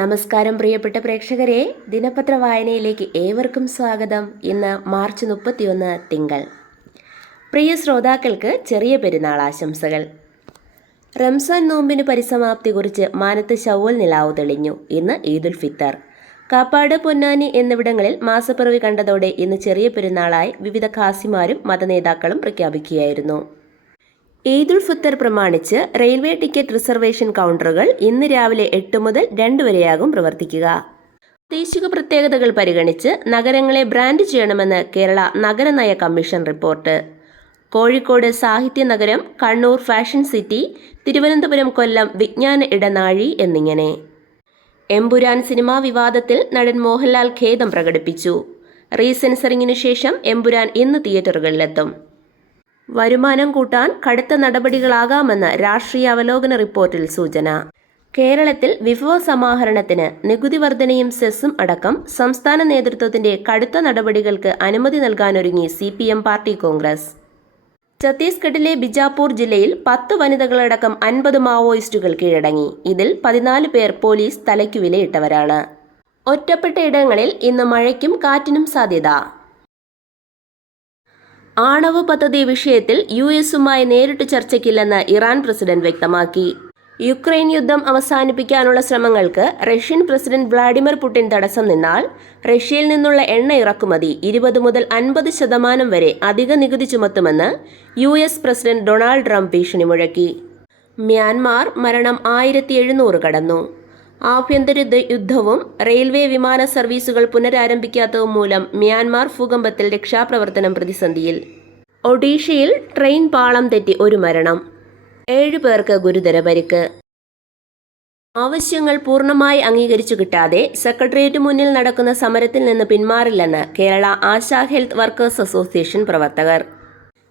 നമസ്കാരം പ്രിയപ്പെട്ട പ്രേക്ഷകരെ, ദിനപത്ര വായനയിലേക്ക് ഏവർക്കും സ്വാഗതം. ഇന്ന് മാർച്ച് 31 തിങ്കൾ. പ്രിയ ശ്രോതാക്കൾക്ക് ചെറിയ പെരുന്നാൾ ആശംസകൾ. റംസാൻ നോമ്പിന് പരിസമാപ്തി കുറിച്ച് മാനത്ത് ശൗവൽ നിലാവ് തെളിഞ്ഞു. ഇന്ന് ഈദുൽ ഫിത്തർ. കാപ്പാട്, പൊന്നാനി എന്നിവിടങ്ങളിൽ മാസപ്പിറവി കണ്ടതോടെ ഇന്ന് ചെറിയ പെരുന്നാളായി വിവിധ ഖാസിമാരും മതനേതാക്കളും പ്രഖ്യാപിക്കുകയായിരുന്നു. ഈദുൽ ഫിത്തർ പ്രമാണിച്ച് റെയിൽവേ ടിക്കറ്റ് റിസർവേഷൻ കൗണ്ടറുകൾ ഇന്ന് രാവിലെ 8 മുതൽ 2 വരെയാകും പ്രവർത്തിക്കുക. പ്രാദേശിക പ്രത്യേകതകൾ പരിഗണിച്ച് നഗരങ്ങളെ ബ്രാൻഡ് ചെയ്യണമെന്ന് കേരള നഗരനയ കമ്മീഷൻ റിപ്പോർട്ട്. കോഴിക്കോട് സാഹിത്യ നഗരം, കണ്ണൂർ ഫാഷൻ സിറ്റി, തിരുവനന്തപുരം കൊല്ലം വിജ്ഞാന ഇടനാഴി എന്നിങ്ങനെ. എമ്പുരാൻ സിനിമാ വിവാദത്തിൽ നടൻ മോഹൻലാൽ ഖേദം പ്രകടിപ്പിച്ചു. റീസെൻസറിങ്ങിനു ശേഷം എമ്പുരാൻ ഇന്ന് തിയേറ്ററുകളിലെത്തും. വരുമാനം കൂട്ടാൻ കടുത്ത നടപടികളാകാമെന്ന് രാഷ്ട്രീയ അവലോകന റിപ്പോർട്ടിൽ സൂചന. കേരളത്തിൽ വിഭവ സമാഹരണത്തിന് നികുതി വർധനയും സെസ്സും അടക്കം സംസ്ഥാന നേതൃത്വത്തിന്റെ കടുത്ത നടപടികൾക്ക് അനുമതി നൽകാനൊരുങ്ങി CPM പാർട്ടി കോൺഗ്രസ്. ഛത്തീസ്ഗഡിലെ ബിജാപൂർ ജില്ലയിൽ 10 വനിതകളടക്കം 50 മാവോയിസ്റ്റുകൾ കീഴടങ്ങി. ഇതിൽ 14 പേർ പോലീസ് തലയ്ക്കു വിലയിട്ടവരാണ്. ഒറ്റപ്പെട്ട ഇടങ്ങളിൽ ഇന്ന് മഴയ്ക്കും കാറ്റിനും സാധ്യത. ആണവ പദ്ധതി വിഷയത്തിൽ US-ഉമായി നേരിട്ട് ചർച്ചയ്ക്കില്ലെന്ന് ഇറാൻ പ്രസിഡന്റ് വ്യക്തമാക്കി. യുക്രൈൻ യുദ്ധം അവസാനിപ്പിക്കാനുള്ള ശ്രമങ്ങൾക്ക് റഷ്യൻ പ്രസിഡന്റ് വ്ളാഡിമിർ പുടിൻ തടസ്സം നിന്നാൽ റഷ്യയിൽ നിന്നുള്ള എണ്ണ ഇറക്കുമതി 20 മുതൽ 50% വരെ അധിക നികുതി ചുമത്തുമെന്ന് US പ്രസിഡന്റ് ഡൊണാൾഡ് ട്രംപ് ഭീഷണി മുഴക്കി. മ്യാൻമാർ മരണം 1700 കടന്നു. ആഭ്യന്തര യുദ്ധവും റെയിൽവേ വിമാന സർവീസുകൾ പുനരാരംഭിക്കാത്തതും മൂലം മ്യാൻമാർ ഭൂകമ്പത്തിൽ രക്ഷാപ്രവർത്തനം പ്രതിസന്ധിയിൽ. ഒഡീഷയിൽ ട്രെയിൻ പാളം തെറ്റി 1 മരണം, 7 പേർക്ക് ഗുരുതര പരിക്ക്. ആവശ്യങ്ങൾ പൂർണ്ണമായി അംഗീകരിച്ചു കിട്ടാതെ സെക്രട്ടേറിയറ്റ് മുന്നിൽ നടക്കുന്ന സമരത്തിൽ നിന്ന് പിന്മാറില്ലെന്ന് Kerala ASHA health workers association പ്രവർത്തകർ.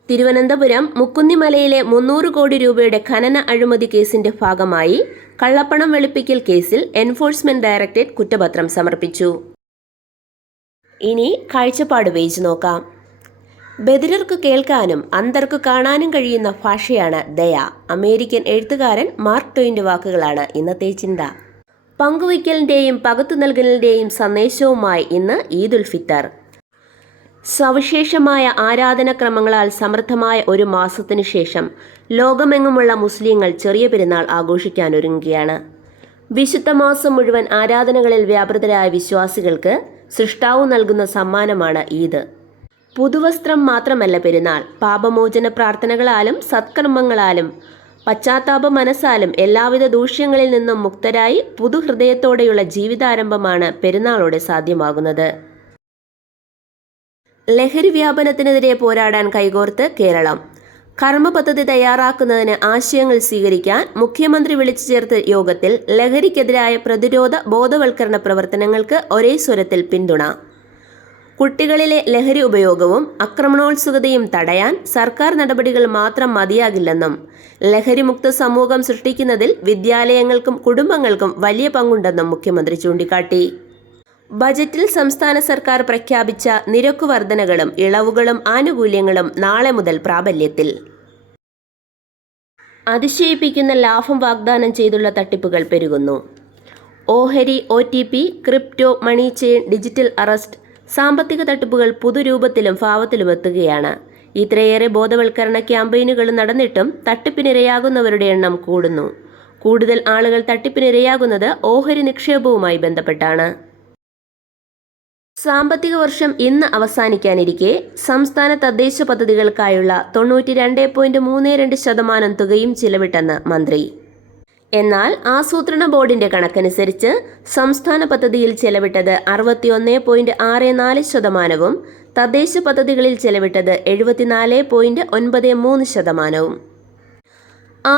തിരുവനന്തപുരം മുക്കുന്നിമലയിലെ 300 കോടി രൂപയുടെ ഖനന അഴിമതി കേസിന്റെ ഭാഗമായി കള്ളപ്പണം വെളുപ്പിക്കൽ കേസിൽ എൻഫോഴ്സ്മെന്റ് ഡയറക്ടറേറ്റ് കുറ്റപത്രം സമർപ്പിച്ചു. ഇനി കാഴ്ചപ്പാട് പേജ് നോക്കാം. ബധിരർക്ക് കേൾക്കാനും അന്ധർക്ക് കാണാനും കഴിയുന്ന ഭാഷയാണ് ദയ. അമേരിക്കൻ എഴുത്തുകാരൻ മാർക്ക് ട്വെയിൻ്റെ വാക്കുകളാണ് ഇന്നത്തെ ചിന്ത. പങ്കുവയ്ക്കലിന്റെയും പകത്തു നൽകലിന്റെയും സന്ദേശവുമായി ഇന്ന് ഈദുൽ ഫിത്തർ. സവിശേഷമായ ആരാധനാക്രമങ്ങളാൽ സമൃദ്ധമായ ഒരു മാസത്തിനു ശേഷം ലോകമെങ്ങുമുള്ള മുസ്ലിങ്ങൾ ചെറിയ പെരുന്നാൾ ആഘോഷിക്കാനൊരുങ്ങുകയാണ്. വിശുദ്ധ മാസം മുഴുവൻ ആരാധനകളിൽ വ്യാപൃതരായ വിശ്വാസികൾക്ക് സൃഷ്ടാവ് നൽകുന്ന സമ്മാനമാണ് ഈദ്. പുതുവസ്ത്രം മാത്രമല്ല പെരുന്നാൾ. പാപമോചന പ്രാർത്ഥനകളാലും സത്കർമ്മങ്ങളാലും പശ്ചാത്താപ മനസ്സാലും എല്ലാവിധ ദൂഷ്യങ്ങളിൽ നിന്നും മുക്തരായി പുതുഹൃദയത്തോടെയുള്ള ജീവിതാരംഭമാണ് പെരുന്നാളോടെ സാധ്യമാകുന്നത്. ലഹരി വ്യാപനത്തിനെതിരെ പോരാടാൻ കൈകോർത്ത് കേരളം. കർമ്മ പദ്ധതി തയ്യാറാക്കുന്നതിന് ആശയങ്ങൾ സ്വീകരിക്കാൻ മുഖ്യമന്ത്രി വിളിച്ചു ചേർത്ത യോഗത്തിൽ ലഹരിക്കെതിരായ പ്രതിരോധ ബോധവൽക്കരണ പ്രവർത്തനങ്ങൾക്ക് ഒരേ സ്വരത്തിൽ പിന്തുണ. കുട്ടികളിലെ ലഹരി ഉപയോഗവും ആക്രമണോത്സുകതയും തടയാൻ സർക്കാർ നടപടികൾ മാത്രം മതിയാകില്ലെന്നും ലഹരിമുക്ത സമൂഹം സൃഷ്ടിക്കുന്നതിൽ വിദ്യാലയങ്ങൾക്കും കുടുംബങ്ങൾക്കും വലിയ പങ്കുണ്ടെന്നും മുഖ്യമന്ത്രി ചൂണ്ടിക്കാട്ടി. ബജറ്റിൽ സംസ്ഥാന സർക്കാർ പ്രഖ്യാപിച്ച നിരക്ക് വർധനകളും ഇളവുകളും ആനുകൂല്യങ്ങളും നാളെ മുതൽ പ്രാബല്യത്തിൽ. അതിശയിപ്പിക്കുന്ന ലാഭം വാഗ്ദാനം ചെയ്തുള്ള തട്ടിപ്പുകൾ പെരുകുന്നു. ഓഹരി, OTP, crypto, money chain, digital arrest, സാമ്പത്തിക തട്ടിപ്പുകൾ പുതുരൂപത്തിലും ഭാവത്തിലും എത്തുകയാണ്. ഇത്രയേറെ ബോധവൽക്കരണ ക്യാമ്പയിനുകൾ നടന്നിട്ടും തട്ടിപ്പിനിരയാകുന്നവരുടെ എണ്ണം കൂടുന്നു. കൂടുതൽ ആളുകൾ തട്ടിപ്പിനിരയാകുന്നത് ഓഹരി നിക്ഷേപവുമായി ബന്ധപ്പെട്ടാണ്. സാമ്പത്തിക വർഷം ഇന്ന് അവസാനിക്കാനിരിക്കെ സംസ്ഥാന തദ്ദേശ പദ്ധതികൾക്കായുള്ള 92.32% തുകയും ചിലവിട്ടെന്ന് മന്ത്രി. എന്നാൽ ആസൂത്രണ ബോർഡിന്റെ കണക്കനുസരിച്ച് സംസ്ഥാന പദ്ധതിയിൽ ചെലവിട്ടത് 61.64%, തദ്ദേശ പദ്ധതികളിൽ ചെലവിട്ടത് 74.93%.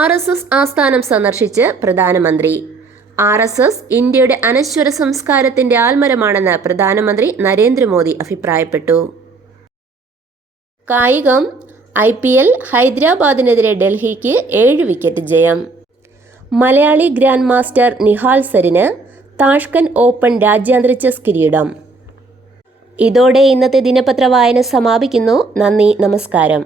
RSS ആസ്ഥാനം സന്ദർശിച്ച് പ്രധാനമന്ത്രി. RSS ഇന്ത്യയുടെ അനശ്വര സംസ്കാരത്തിന്റെ ആൽമരമാണെന്ന് പ്രധാനമന്ത്രി നരേന്ദ്രമോദി അഭിപ്രായപ്പെട്ടു. കായികം. IPL ഹൈദരാബാദിനെതിരെ ഡൽഹിക്ക് 7 വിക്കറ്റ് ജയം. മലയാളി ഗ്രാൻഡ് മാസ്റ്റർ നിഹാൽ സരിന് താഷ്കന്റ് ഓപ്പൺ രാജ്യാന്തര ചെസ് കിരീടം. ഇതോടെ ഇന്നത്തെ ദിനപത്ര വായന സമാപിക്കുന്നു. നന്ദി, നമസ്കാരം.